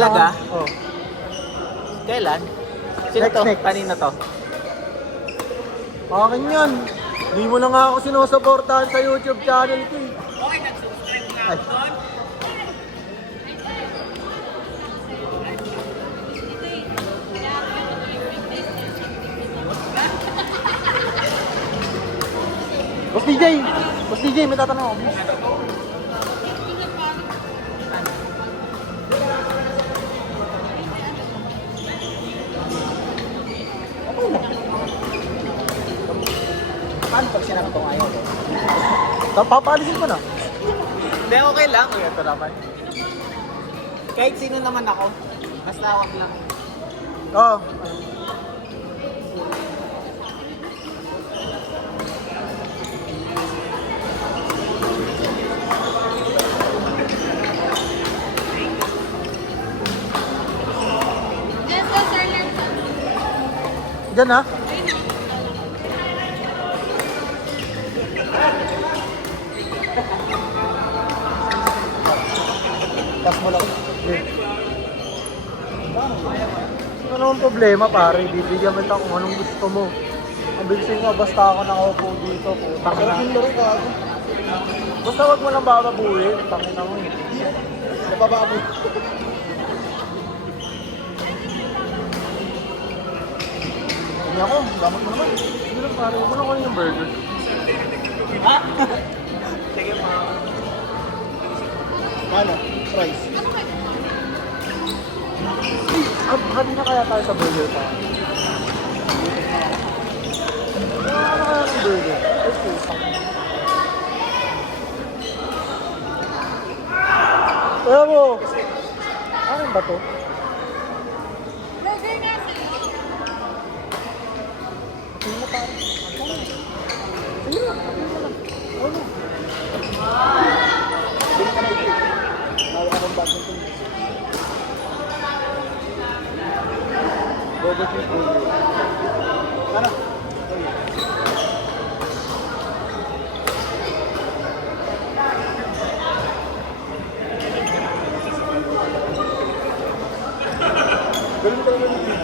Talaga? Oh. Kailan? Sino Next, to? next. Kanina to? Akin yan. Hindi mo na nga ako sinusuportahan sa YouTube channel ko eh. Okay, nag-subscribe nga Ay. ako doon. Boss DJ! Boss DJ, may tatanong ako. Paano pag sinabi kong ayaw ko? Papalisin ko na. Hindi, okay lang. Ito naman. Kahit sino naman ako. Basta awak lang. Oo. Diyan ha? Pas mo lang. Ano ang problema pare? Bibigyan kita kung anong gusto mo. Ang bilisin ko, basta ako nakaupo dito. Putang na. Basta wag mo lang bababuhin. Tangin na mo eh. Nabababuhin. Hindi ako, dapat mo naman. Hindi lang pare, huwag mo na kunin yung burger. Ha? Sige mo. Ano? Price? Hati na kaya tayo sa burger pa. Ano kaya ng burger? Kaya mo! Ano ba to? Sige na pare. Sige na, sige na lang. Ano? Sige ka na ito. Nawa ka ng bagong ito. Bobo cheese burger. Ano? Ganun talaga yung TV.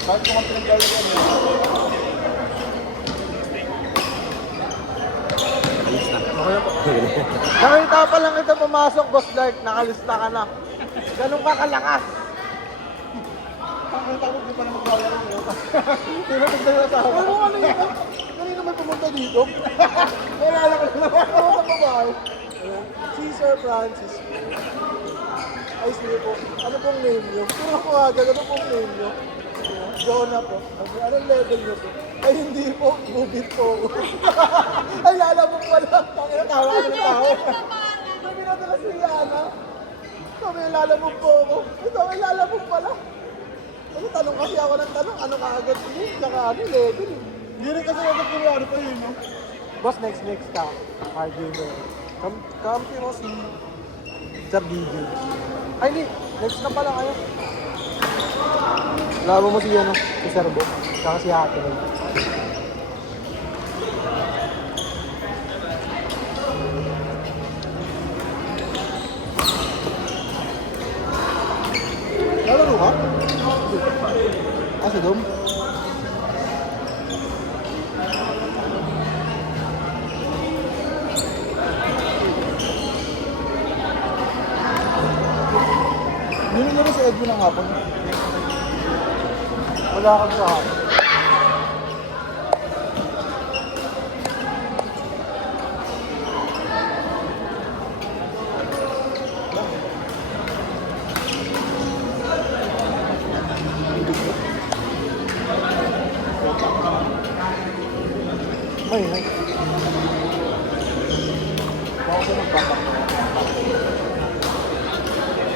Kahit kung ang pinag-gawin ko ano. Okay na po. Nakita pa lang ito pumasok, Boss Dark. Nakalista ka na. Ganun ka kalakas. Nakita ko, di pa na magbayaran mo. Tinatag na yung asawa. Ano yun? Kanina naman pumunta dito. Wala lang naman. Ano sa babae? Si Sir Francis. Ay, sige po. Ano pong name nyo? Puro ako agad. Ano pong name nyo? Jonah po. Anong level nyo po? Ay, hindi po. Gubit po. Ay, lalamog pala. Pakina, tawa ka ng tao. Sabi na talaga si Yana. Sabi, lalamog po ako. Sabi, lalamog pala. Ano, tanong kasi ako ng tanong. Ano kaagad yun? Tsaka ano, level. Hindi rin kasi agad kung ano pa yun, no? Boss, next ka. Argument. Kampi mo si Sir DJ. Ay, hindi. Next na pala kayo. Labo mo si ano, si Serbo. Saka si Ate. Lalaro ka? Ah, sa Dom? Yun na rin si Edwin ng hapon. Wala kang sa hapon. May. Ako siya magpapakita.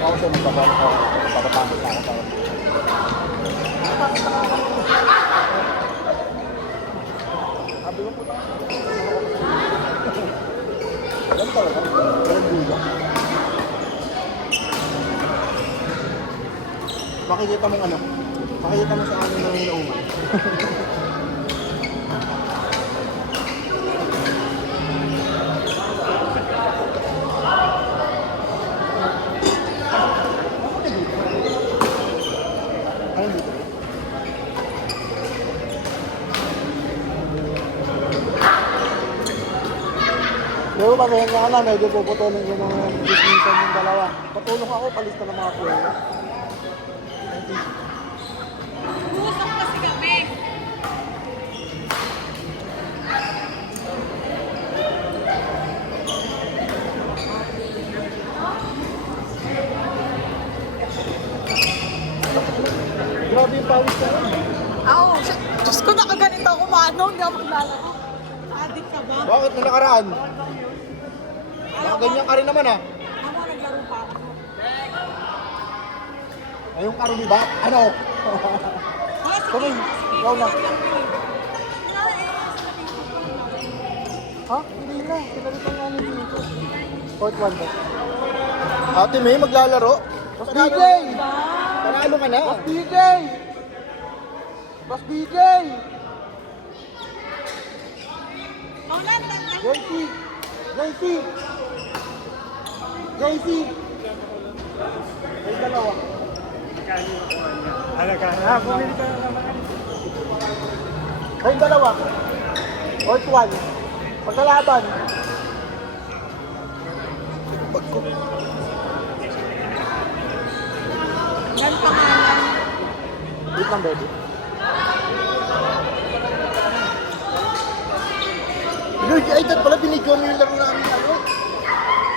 Ako siya magpapakita. Papapangit na ako. Sabi ko po na. Alam talaga. Walang duda. Makikita mong ano. Makikita mo sa akin ng inaungan. pasensya ka na, medyo puputulin yung mga dismisan yung dalawa. Patulong ako, palista ng mga kuya. Usap kasi kami. Grabe yung pawis ka rin. Oo. Diyos ko, nakaganito ako, mano. Hindi ako maglalaro. Adik ka ba? Bakit na nakaraan? Ganyan ka rin naman ah. Ako, naglaro pa ako. Ayong karumi ba? Ano? Tuloy, ikaw na. Ha? Hindi na. Pinalitan nga nyo dito. Court 1 ba? Ate May, maglalaro? Bas DJ! Panalo ka na. Bas DJ! Bas DJ! Maulan, JC! JC! JC! Ay, dalawa. Bumili ka na naman. Ay, dalawa. Court 1. Pagkalaban. Bag ko. Yan pangalan. Wait lang, baby. Ay, dad pala binigyo nyo yung laro namin ano.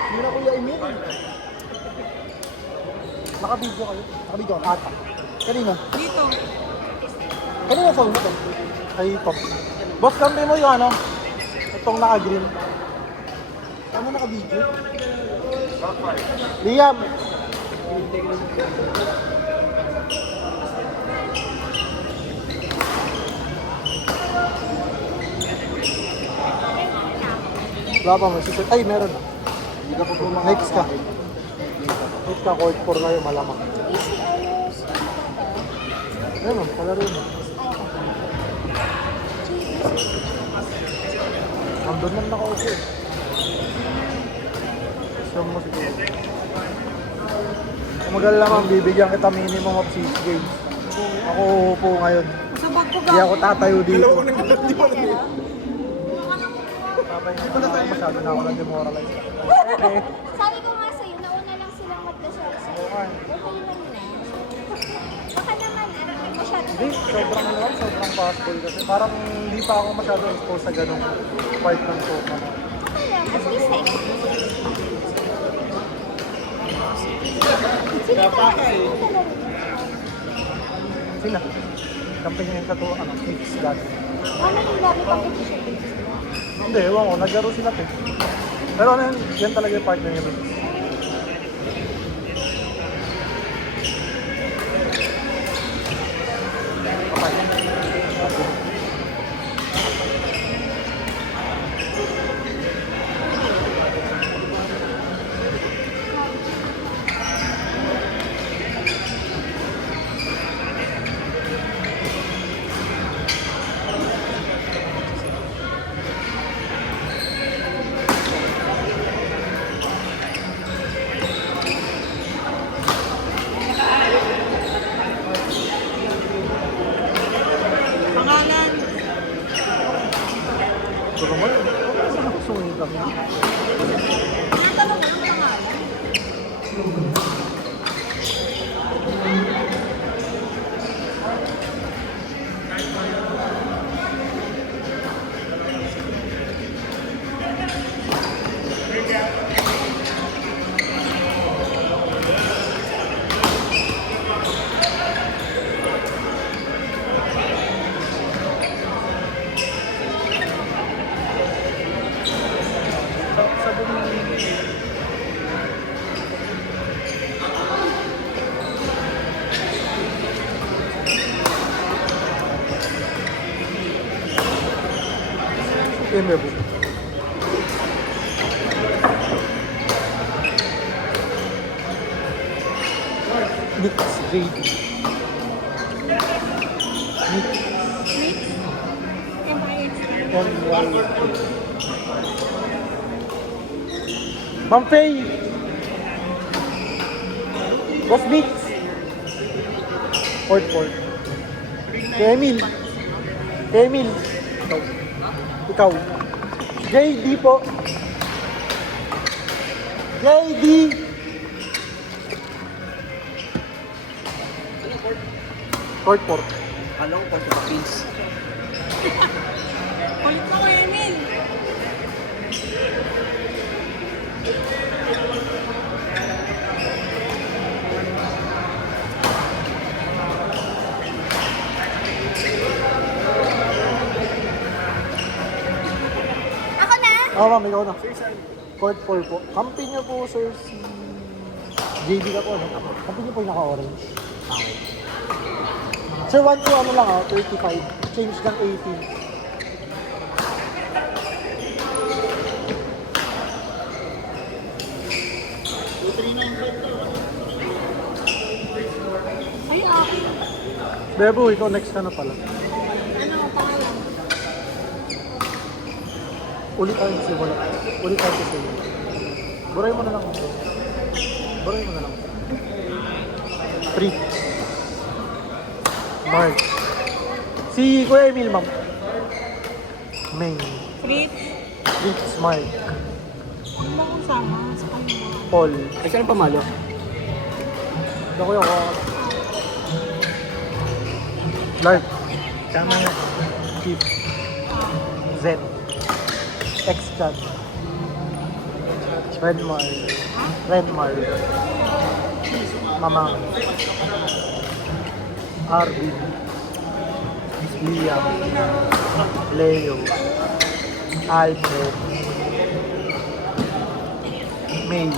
Hindi na Kuya Emil. Naka-video kayo? Naka-video ka? Ata. Kanino? Dito. Kanino phone mo to? Ay, ito. Boss, kampi mo yung ano? Itong naka-green. Saan mo naka-video? Liam! Wala pa mo. Ay, meron. Next ka. Next ka, court 4 ngayon, malamang. Ayun, palaro mo. Nandun lang nakaupo eh. Gusto mo siguro. Kung magal naman, bibigyan kita minimum of 6 games. Ako uupo ngayon. Sa bag ko Hindi ako tatayo dito. Hindi Hindi ko na masyado na ako na-demoralize. Sabi ko nga sa'yo, nauna lang silang magdasal sa'yo. Okay lang na. Baka naman, masyado Hindi, sobrang naman, sobrang possible kasi parang hindi pa ako masyado exposed sa ganong part ng sofa. Okay lang, at least na-experience. Sino ka? Sino talaga? Sina? Kampanya yung katuwa, ano, mix dati. Ano yung lagi competition? Hindi, ewan ko, naglaro sila eh. Pero ano yan talaga yung partner niya. Pangalan. Ito naman, saan ako sungin kami? Tinatanong ko yung pangalan. Sa bumili. Emebu. Mix JD. Mix NYT. Ma'am Faye! Boss Mix! Port. Kay Emil. Ikaw. JD po. JD! Court 4. Anong Porto Pins? Kulit na ko, Emil. Ako na? Oo, ma'am, ikaw na. Court 4 po. Kampi niyo po, sir, si... JD ka po, ano? Kampi niyo po yung naka-orange. Sir, 1 to ano lang, 35. Change ng 18. Ay, akin. Bebo, ikaw next ka na pala. Ano, pangalan? Ulit tayo kasi wala. Ulit tayo kasi. Buray mo na lang. Buray mo na lang. 3. Mark. Si Kuya Emil, ma'am. May. Fritz. Fritz, Mark. Ano ba kung sama sa kanila? Paul. Ay, saan pamalo? Ako yung Lark. Tama nga. Keith. Zen. X-Chat. Renmar. Renmar. Mamang. Arvin. Liam. Leo. Alfred. May.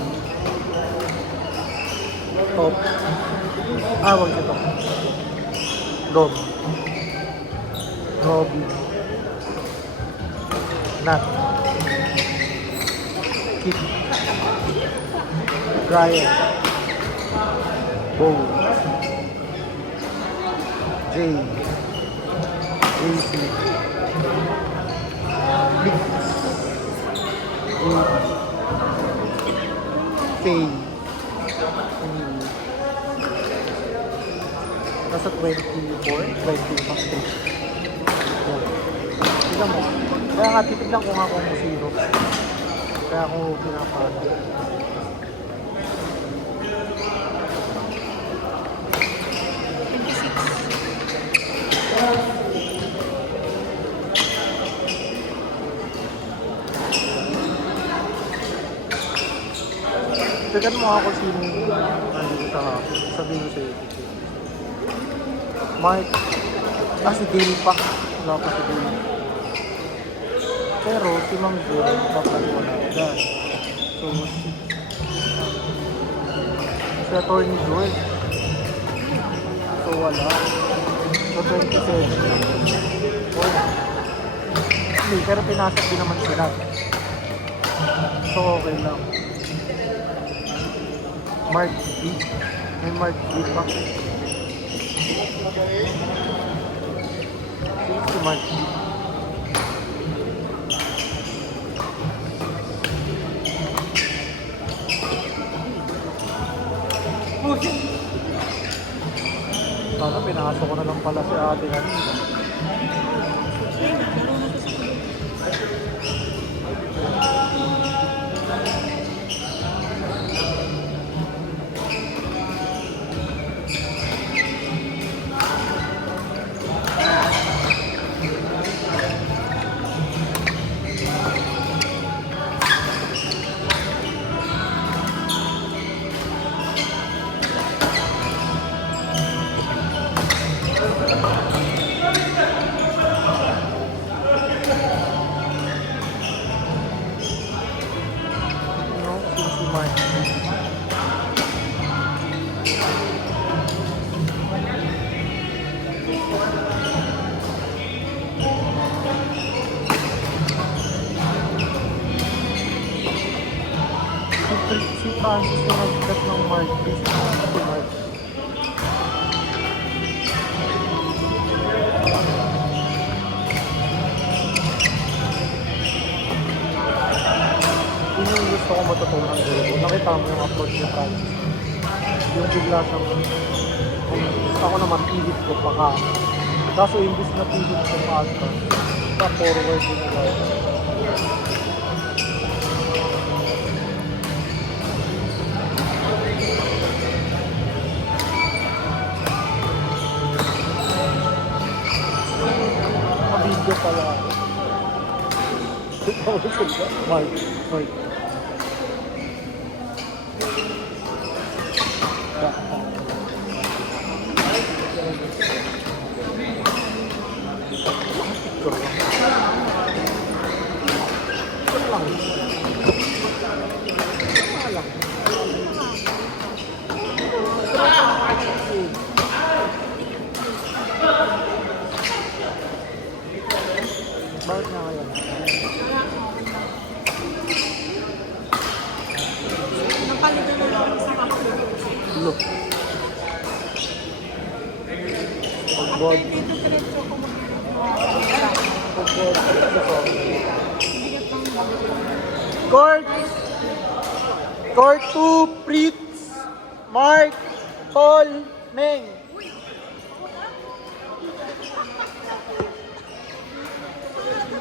Top. Wag ito. Rob. Robin. Nat. Kit. Brian. Bo. Jay. JC. Nick. Faye. Nasa 24, 20 pang 3. Yan. Tignan mo. Kaya nga, titignan ko nga kung sino. Kaya ako pinapano. Tignan mo ako sino nandito sa hapon. Sabihin ko sa'yo. Mark. Si Dale pa. Wala pa si Dale. Pero si Ma'am Jill, bakal ko na. Yan. So, si Atty. Joel. So, wala. So, 27 lang. Wala. Hindi, pero pinasok din naman sila. So, okay lang. Mark B. May Mark B pa. Sino si Mark B? Sana pinasok ko na lang pala si ate kanina. Si Francis na nagkat ng Mark. Si Mark. Yun yung gusto ko matutunan dito. Nakita mo yung approach ni Francis. Yung bigla siyang ako naman pilit ko pa ka. Kaso imbis na pilit ko pa ata. Sa forward yung life. pala ako. Mark. Bakit na kayo? Nakalimutan na lang sa kapatid. Look. Pagbod. Dito diretso ko Pagbod. Court! Court 2, Fritz, Mark, Paul, Meng.